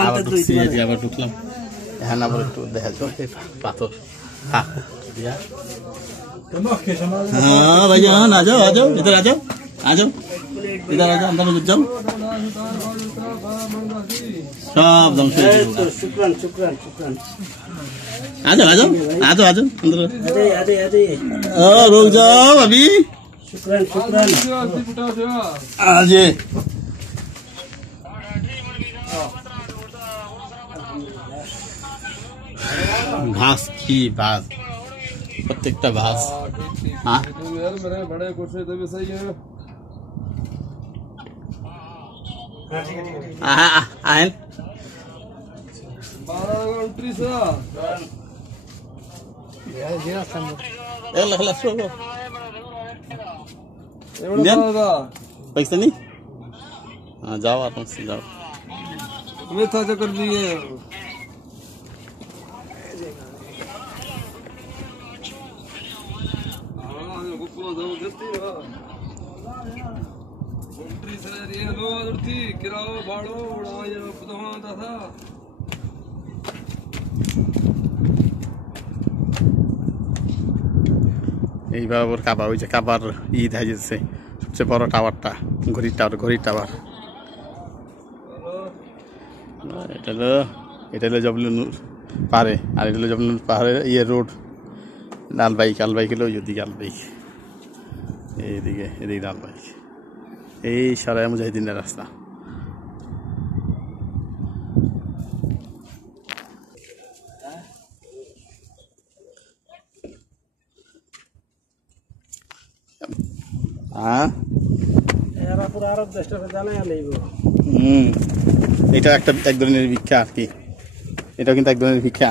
আবার ঢুকছি এই যে আবার ঢুকলাম এখন আবার একটু দেখা যাচ্ছে পাথর हाँ भैया आ जाओ इधर आ जाओ इधर आ जाओ अंदर घुस जाओ सब दम से शुक्रान शुक्रान शुक्रान आ जाओ अंदर रुक जाओ अभी शुक्रान शुक्रान आ जाए घास की बात प्रत्येकटा घास हाँ बड़े कुर्सी तो भी सही है आयन 12 पैसा नहीं हाँ जाओ आप जाओ मैं था कर लिए এই বরাবর কাবা ওই যে কাবার ঈদ হয়ে যাচ্ছে সবচেয়ে বড় টাওয়ারটা ঘড়ির টাওয়ার এটা হলো জবলুল পাহাড়ে আর এটা হলো জবলুল পাহাড়ের ইয়ে রোড লালবাইক হলো ওইদিকে লালবাইক এদিকে লালবাইক এই সারায় মুজাহিদিনের রাস্তা এটা একটা এক ধরনের ভিক্ষা আর কি এটা কিন্তু এক ধরনের ভিক্ষা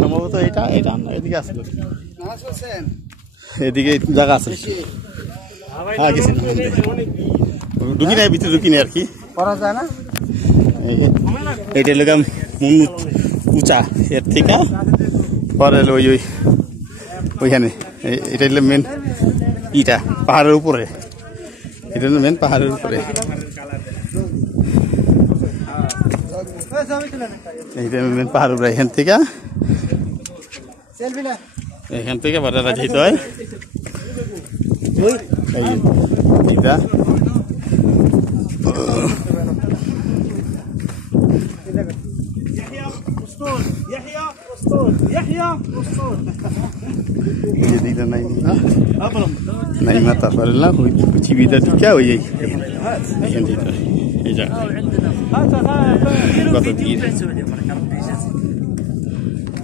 সম্ভবত এটা এদিকে আসলো এদিকে জায়গা আছে হ্যাঁ গেছি ঢুকি নাই ভিতরে ঢুকি নাই আর কি এইটা লোক মন উঁচা এর থেকে পরে ওইখানে এটা হলো মেন ইটা পাহাড়ের উপরে এটা হলো মেন পাহাড়ের উপরে এইটা মেন পাহাড়ের উপরে এখান থেকে বাজারে যেতে হয় এইটা नहीं मत फरला कुछ भी दे क्या हो यही